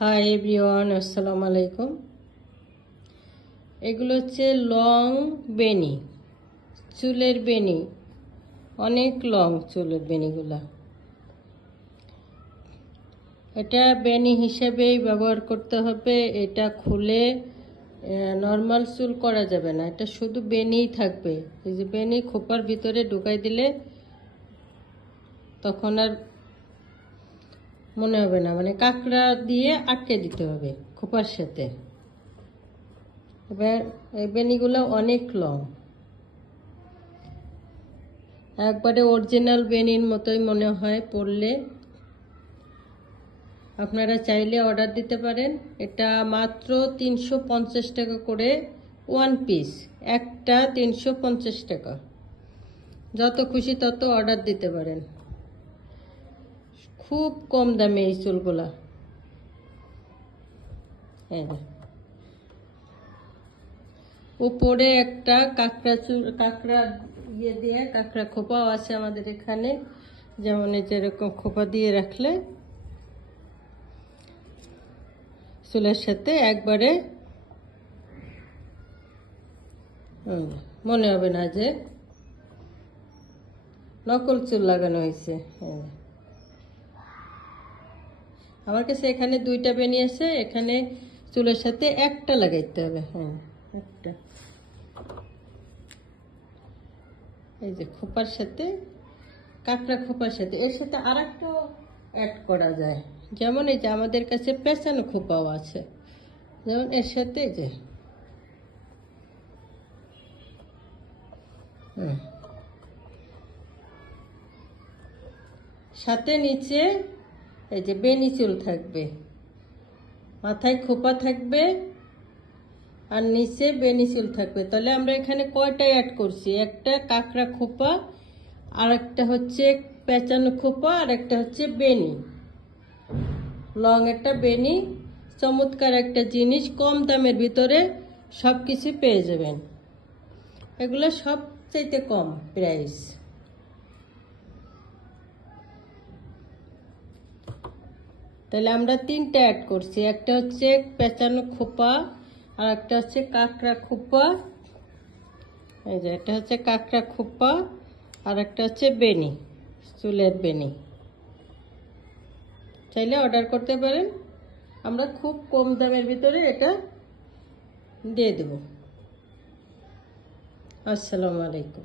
Hi everyone, আসসালামু আলাইকুম। এগুলো হচ্ছে লং বেনি, চুলের বেনি, অনেক লং চুলের বেনিগুলা। এটা বেনি হিসেবেই ব্যবহার করতে হবে। এটা খুলে নর্মাল চুল করা যাবে না, এটা শুধু বেনিই থাকবে। এই যে বেনি খোপার ভিতরে ঢুকাই দিলে তখন আর মনে হবে না, মানে কাঁকড়া দিয়ে আটকে দিতে হবে খোপার সাথে। এবার এই বেনিগুলো অনেক লং, একবারে অরিজিনাল বেনির মতোই মনে হয় পরলে। আপনারা চাইলে অর্ডার দিতে পারেন। এটা মাত্র 350 টাকা করে ওয়ান পিস, একটা 350 টাকা। যত খুশি তত অর্ডার দিতে পারেন। খুব কম দামে এই চুলগুলা। উপরে একটা কাঁকড়া দিয়ে কাঁকড়া খোপাও আছে আমাদের এখানে। যেমন যেরকম খোপা দিয়ে রাখলে চুলের সাথে একবারে মনে হবে না যে নকল চুল লাগানো হয়েছে। আমার কাছে এখানে দুইটা বেনি আছে, এখানে চুলের সাথে একটা লাগাইতে হবে। একটা এই যে খোপার সাথে, কাঁকড়া খোপার সাথে এর সাথে আর একটা অ্যাড করা যায়। যেমন এই যে আমাদের কাছে পেঁচানো খোপাও আছে, যেমন এর সাথে যে সাথে নিচে এই যে বেনি চুল থাকবে, মাথায় খোপা থাকবে আর নিচে বেনি চুল থাকবে। তাহলে আমরা এখানে কয়টা অ্যাড করছি? একটা কাঁকড়া খোপা, আর একটা হচ্ছে পেঁচানো খোপা, আর একটা হচ্ছে বেনি, লং একটা বেনি। চমৎকার একটা জিনিস, কম দামের ভিতরে সব কিছু পেয়ে যাবেন। এগুলো সবচাইতে কম প্রাইস। তাহলে আমরা তিনটা অ্যাড করছি, একটা হচ্ছে পেঁচানো খোপা, আর একটা হচ্ছে কাঁকড়া খোপা, এই যে এটা হচ্ছে কাঁকড়া খোপা, আর একটা হচ্ছে বেনি, চুলের বেনি। চাইলে অর্ডার করতে পারেন, আমরা খুব কম দামের ভিতরে এটা দিয়ে দেব। আসসালামু আলাইকুম।